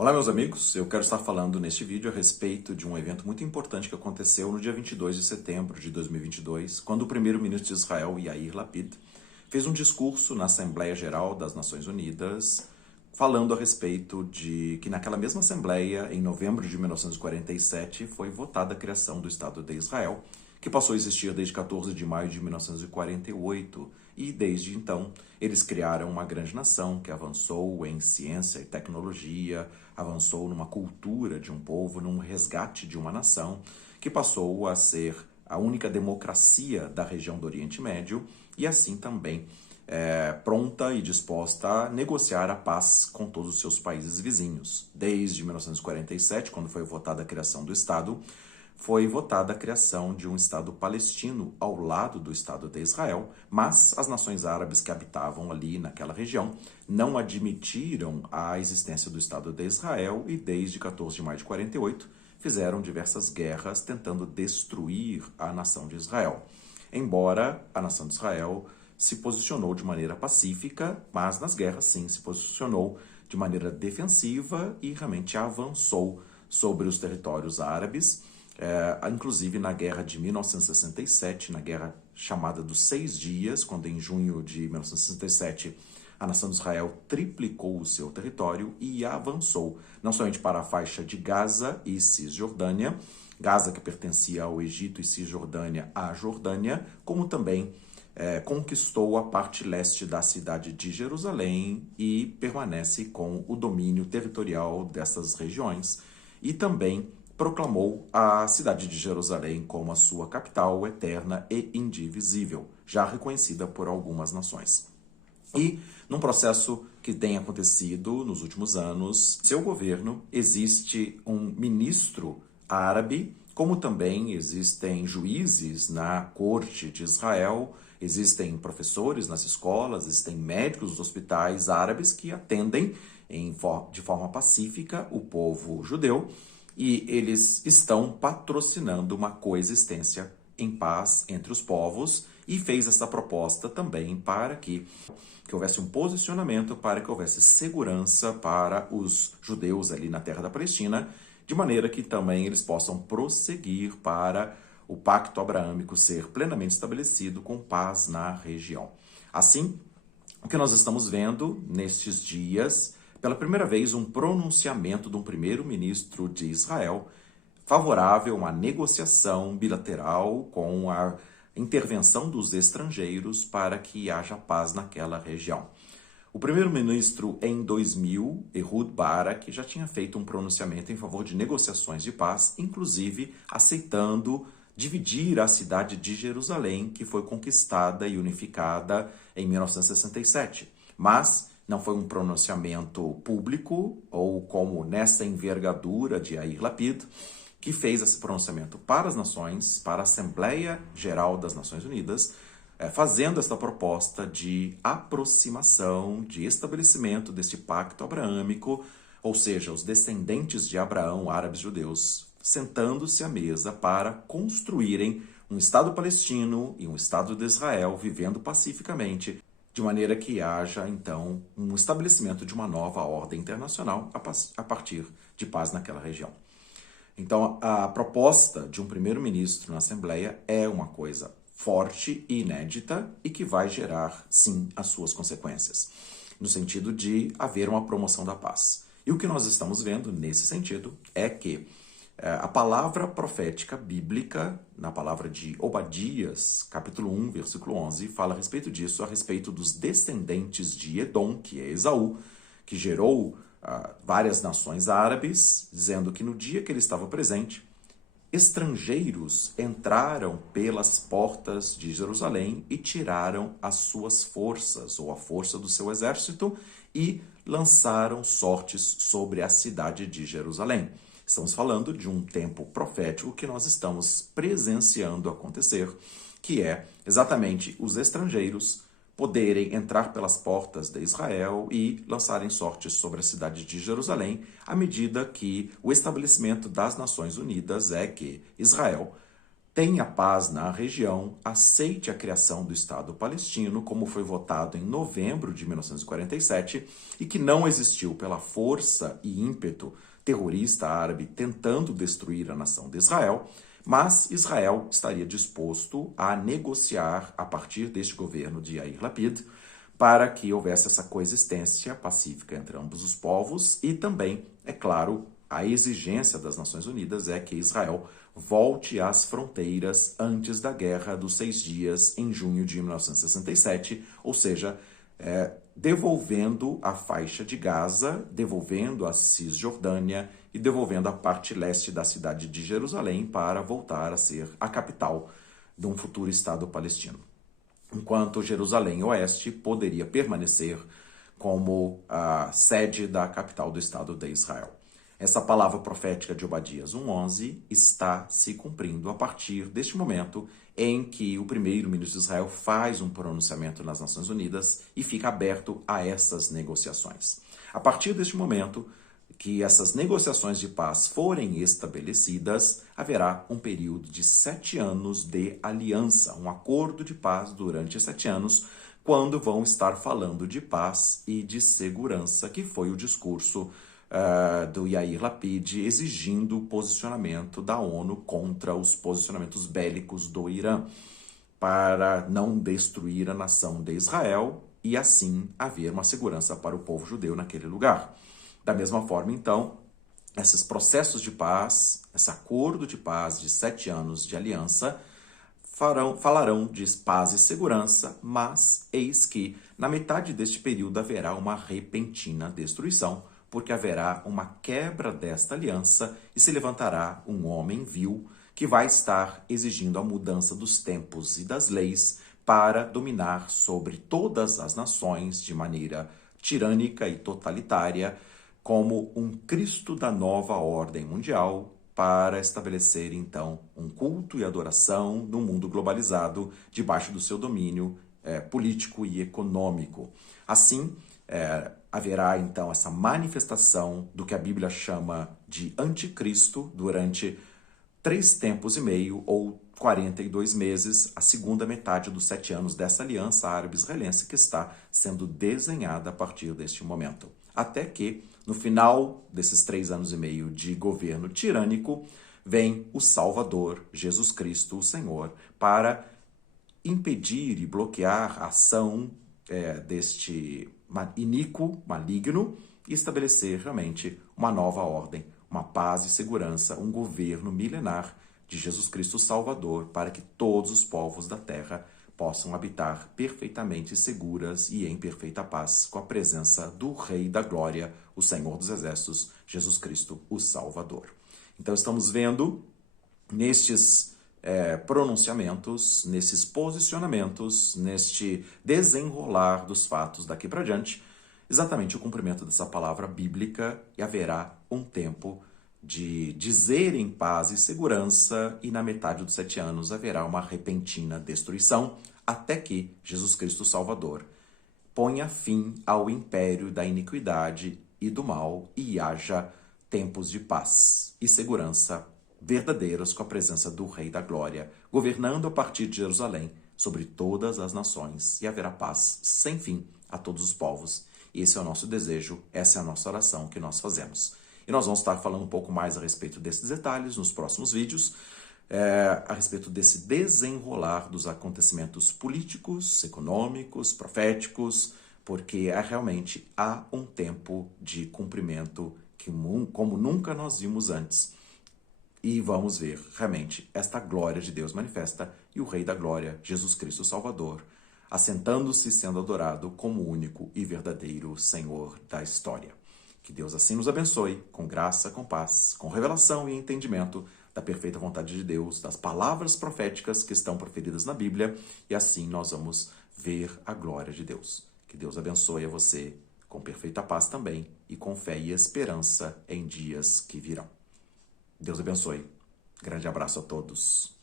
Olá, meus amigos. Eu quero estar falando neste vídeo a respeito de um evento muito importante que aconteceu no dia 22 de setembro de 2022, quando o primeiro-ministro de Israel, Yair Lapid, fez um discurso na Assembleia Geral das Nações Unidas, falando a respeito de que naquela mesma Assembleia, em novembro de 1947, foi votada a criação do Estado de Israel, que passou a existir desde 14 de maio de 1948, e desde então eles criaram uma grande nação que avançou em ciência e tecnologia, avançou numa cultura de um povo, num resgate de uma nação, que passou a ser a única democracia da região do Oriente Médio e assim também pronta e disposta a negociar a paz com todos os seus países vizinhos. Desde 1947, quando foi votada a criação do Estado, foi votada a criação de um Estado palestino ao lado do Estado de Israel, mas as nações árabes que habitavam ali naquela região não admitiram a existência do Estado de Israel e desde 14 de maio de 48 fizeram diversas guerras tentando destruir a nação de Israel. Embora a nação de Israel se posicionou de maneira pacífica, mas nas guerras sim se posicionou de maneira defensiva e realmente avançou sobre os territórios árabes, inclusive na guerra de 1967, na guerra chamada dos 6 dias, quando em junho de 1967 a nação de Israel triplicou o seu território e avançou não somente para a faixa de Gaza e Cisjordânia, Gaza que pertencia ao Egito e Cisjordânia à Jordânia, como também conquistou a parte leste da cidade de Jerusalém e permanece com o domínio territorial dessas regiões e também proclamou a cidade de Jerusalém como a sua capital eterna e indivisível, já reconhecida por algumas nações. E, num processo que tem acontecido nos últimos anos, seu governo existe um ministro árabe, como também existem juízes na corte de Israel, existem professores nas escolas, existem médicos nos hospitais árabes que atendem de forma pacífica o povo judeu, e eles estão patrocinando uma coexistência em paz entre os povos e fez essa proposta também para que houvesse um posicionamento, para que houvesse segurança para os judeus ali na terra da Palestina, de maneira que também eles possam prosseguir para o pacto abraâmico ser plenamente estabelecido com paz na região. Assim, o que nós estamos vendo nestes dias, pela primeira vez, um pronunciamento de um primeiro-ministro de Israel favorável a uma negociação bilateral com a intervenção dos estrangeiros para que haja paz naquela região. O primeiro-ministro, em 2000, Ehud Barak, já tinha feito um pronunciamento em favor de negociações de paz, inclusive aceitando dividir a cidade de Jerusalém, que foi conquistada e unificada em 1967. Mas não foi um pronunciamento público, ou como nessa envergadura de Yair Lapid, que fez esse pronunciamento para as nações, para a Assembleia Geral das Nações Unidas, fazendo esta proposta de aproximação, de estabelecimento deste pacto abraâmico, ou seja, os descendentes de Abraão, árabes judeus, sentando-se à mesa para construírem um Estado palestino e um Estado de Israel, vivendo pacificamente, de maneira que haja, então, um estabelecimento de uma nova ordem internacional a partir de paz naquela região. Então, a proposta de um primeiro-ministro na Assembleia é uma coisa forte e inédita e que vai gerar, sim, as suas consequências, no sentido de haver uma promoção da paz. E o que nós estamos vendo nesse sentido é que a palavra profética bíblica, na palavra de Obadias, capítulo 1, versículo 11, fala a respeito disso, a respeito dos descendentes de Edom, que é Esaú, que gerou várias nações árabes, dizendo que no dia que ele estava presente, estrangeiros entraram pelas portas de Jerusalém e tiraram as suas forças, ou a força do seu exército, e lançaram sortes sobre a cidade de Jerusalém. Estamos falando de um tempo profético que nós estamos presenciando acontecer, que é exatamente os estrangeiros poderem entrar pelas portas de Israel e lançarem sortes sobre a cidade de Jerusalém, à medida que o estabelecimento das Nações Unidas é que Israel tenha paz na região, aceite a criação do Estado palestino, como foi votado em novembro de 1947, e que não existiu pela força e ímpeto terrorista árabe tentando destruir a nação de Israel, mas Israel estaria disposto a negociar a partir deste governo de Yair Lapid para que houvesse essa coexistência pacífica entre ambos os povos e também, é claro, a exigência das Nações Unidas é que Israel volte às fronteiras antes da Guerra dos 6 Dias, em junho de 1967, ou seja, devolvendo a faixa de Gaza, devolvendo a Cisjordânia e devolvendo a parte leste da cidade de Jerusalém para voltar a ser a capital de um futuro Estado palestino. Enquanto Jerusalém Oeste poderia permanecer como a sede da capital do Estado de Israel. Essa palavra profética de Obadias 1:11 está se cumprindo a partir deste momento em que o primeiro-ministro de Israel faz um pronunciamento nas Nações Unidas e fica aberto a essas negociações. A partir deste momento que essas negociações de paz forem estabelecidas, haverá um período de 7 anos de aliança, um acordo de paz durante 7 anos, quando vão estar falando de paz e de segurança, que foi o discurso do Yair Lapid exigindo o posicionamento da ONU contra os posicionamentos bélicos do Irã, para não destruir a nação de Israel e assim haver uma segurança para o povo judeu naquele lugar. Da mesma forma, então, esses processos de paz, esse acordo de paz de 7 anos de aliança, falarão de paz e segurança, mas eis que na metade deste período haverá uma repentina destruição, porque haverá uma quebra desta aliança e se levantará um homem vil que vai estar exigindo a mudança dos tempos e das leis para dominar sobre todas as nações de maneira tirânica e totalitária, como um Cristo da nova ordem mundial, para estabelecer, então, um culto e adoração no mundo globalizado debaixo do seu domínio político e econômico. Assim, haverá, então, essa manifestação do que a Bíblia chama de anticristo durante 3 tempos e meio, ou 42 meses, a segunda metade dos 7 anos dessa aliança árabe-israelense que está sendo desenhada a partir deste momento. Até que, no final desses 3 anos e meio de governo tirânico, vem o Salvador, Jesus Cristo, o Senhor, para impedir e bloquear a ação deste iníquo, maligno, e estabelecer realmente uma nova ordem, uma paz e segurança, um governo milenar de Jesus Cristo Salvador, para que todos os povos da terra possam habitar perfeitamente seguras e em perfeita paz com a presença do Rei da Glória, o Senhor dos Exércitos, Jesus Cristo, o Salvador. Então estamos vendo nestes pronunciamentos, nesses posicionamentos, neste desenrolar dos fatos daqui para diante, exatamente o cumprimento dessa palavra bíblica, e haverá um tempo de dizer em paz e segurança, e na metade dos 7 anos haverá uma repentina destruição, até que Jesus Cristo Salvador ponha fim ao império da iniquidade e do mal e haja tempos de paz e segurança verdadeiros com a presença do Rei da Glória, governando a partir de Jerusalém sobre todas as nações, e haverá paz sem fim a todos os povos. Esse é o nosso desejo, essa é a nossa oração que nós fazemos. E nós vamos estar falando um pouco mais a respeito desses detalhes nos próximos vídeos, a respeito desse desenrolar dos acontecimentos políticos, econômicos, proféticos, porque realmente há um tempo de cumprimento que, como nunca nós vimos antes. E vamos ver realmente esta glória de Deus manifesta e o Rei da Glória, Jesus Cristo Salvador, assentando-se e sendo adorado como o único e verdadeiro Senhor da história. Que Deus assim nos abençoe, com graça, com paz, com revelação e entendimento da perfeita vontade de Deus, das palavras proféticas que estão proferidas na Bíblia, e assim nós vamos ver a glória de Deus. Que Deus abençoe a você com perfeita paz também e com fé e esperança em dias que virão. Deus abençoe. Grande abraço a todos.